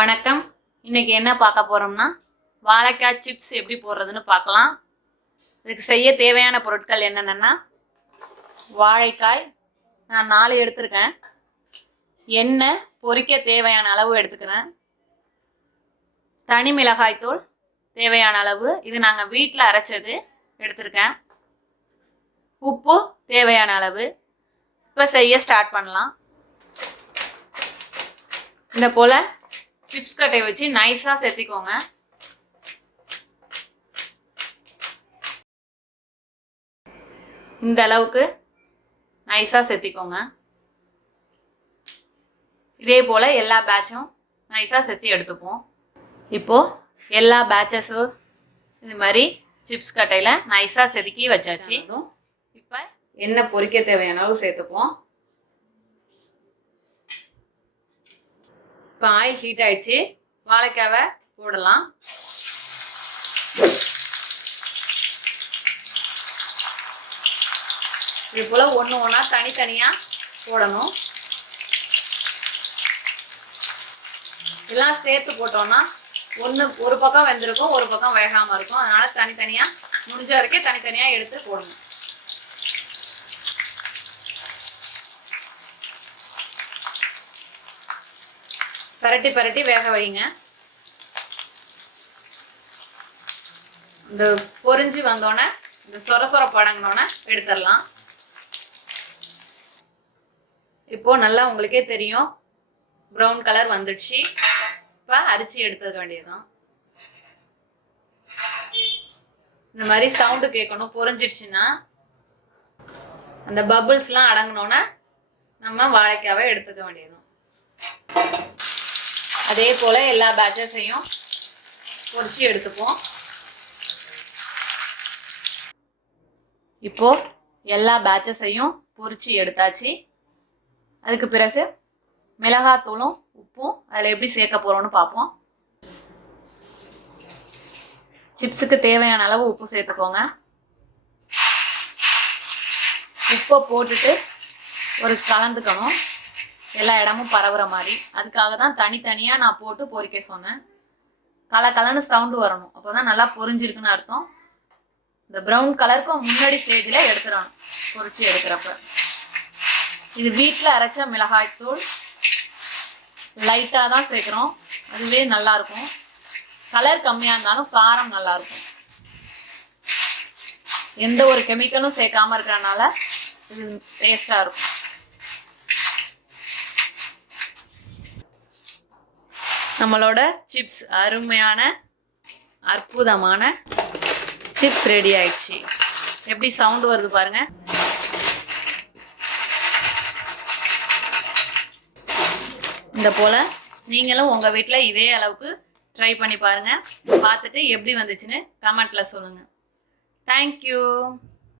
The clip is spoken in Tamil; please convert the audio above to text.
வணக்கம். இன்னைக்கு என்ன பார்க்க போறோம்னா வாழைக்காய் சிப்ஸ் எப்படி போடுறதுன்னு பார்க்கலாம். இதுக்கு செய்ய தேவையான பொருட்கள் என்னென்னா வாழைக்காய் நான் 4 எடுத்துருக்கேன். எண்ணெய் பொரிக்க தேவையான அளவு எடுத்துக்கிறேன். தனி மிளகாய் தூள் தேவையான அளவு, இது நாங்கள் வீட்டில் அரைச்சது எடுத்துருக்கேன். உப்பு தேவையான அளவு. இப்போ செய்ய ஸ்டார்ட் பண்ணலாம். இந்த போல் சிப்ஸ் கட்டை வச்சு நைஸாக செத்திக்கோங்க. இந்த அளவுக்கு நைஸாக செத்திக்கோங்க. இதே போல் எல்லா பேட்சும் நைஸாக செத்தி எடுத்துப்போம். இப்போது எல்லா பேட்சஸும் இது மாதிரி சிப்ஸ் கட்டையில் நைஸாக செதுக்கி வச்சாச்சு. இப்போ எண்ணெய் பொரிக்க தேவையான அளவு சேர்த்துப்போம். இப்போ ஆயில் ஹீட் ஆயிடுச்சு. வாழைக்காவை போடலாம். இது போல் ஒன்று ஒன்றா தனித்தனியாக போடணும். இதெல்லாம் சேர்த்து போட்டோம்னா ஒரு பக்கம் வெந்திருக்கும், ஒரு பக்கம் வேகாமல் இருக்கும். அதனால் தனித்தனியாக முடிஞ்ச வரைக்கும் தனித்தனியாக எடுத்து போடணும். பரட்டி பரட்டி வேக வைங்க. இந்த பொரிஞ்சு வந்தோடனே இந்த சொர படங்கினோடனே எடுத்துடலாம். இப்போ நல்லா உங்களுக்கே தெரியும் ப்ரௌன் கலர் வந்துடுச்சு. இப்போ அரிச்சு எடுத்துக்க வேண்டியதுதான். இந்த மாதிரி சவுண்டு கேட்கணும். பொரிஞ்சிடுச்சுன்னா அந்த பபிள்ஸ்லாம் அடங்கினோன்னே நம்ம வாழைக்காவை எடுத்துக்க வேண்டியதுதான். அதே போல் எல்லா பேட்சஸையும் பொரிச்சு எடுத்துப்போம். இப்போது எல்லா பேட்சஸையும் பொரிச்சு எடுத்தாச்சு. அதுக்கு பிறகு மிளகாத்தூளும் உப்பும் அதில் எப்படி சேர்க்க போகிறோன்னு பார்ப்போம். சிப்ஸுக்கு தேவையான அளவு உப்பு சேர்த்துக்கோங்க. உப்பை போட்டுட்டு ஒரு கலந்துக்கணும், எல்லா இடமும் பரவுற மாதிரி. அதுக்காக தான் தனித்தனியாக நான் போட்டு பொரிக்க சொன்னேன். கலன்னு சவுண்டு வரணும், அப்போ தான் நல்லா பொரிஞ்சிருக்குன்னு அர்த்தம். இந்த ப்ரௌன் கலருக்கும் முன்னாடி ஸ்டேஜில் எடுத்துடணும் பொரிச்சு எடுக்கிறப்ப. இது வீட்டில் அரைச்ச மிளகாய் தூள் லைட்டாக தான் சேர்க்குறோம். அதுவே நல்லாயிருக்கும். கலர் கம்மியாக இருந்தாலும் காரம் நல்லாயிருக்கும். எந்த ஒரு கெமிக்கலும் சேர்க்காமல் இருக்கிறனால இது டேஸ்டாக இருக்கும். நம்மளோட சிப்ஸ் அருமையான அற்புதமான சிப்ஸ் ரெடி ஆயிடுச்சு. எப்படி சவுண்டு வருது பாருங்க. இந்த போல் நீங்களும் உங்கள் வீட்டில் இதே அளவுக்கு ட்ரை பண்ணி பாருங்கள். பார்த்துட்டு எப்படி வந்துச்சுன்னு கமெண்ட்டில் சொல்லுங்கள். தேங்க்யூ.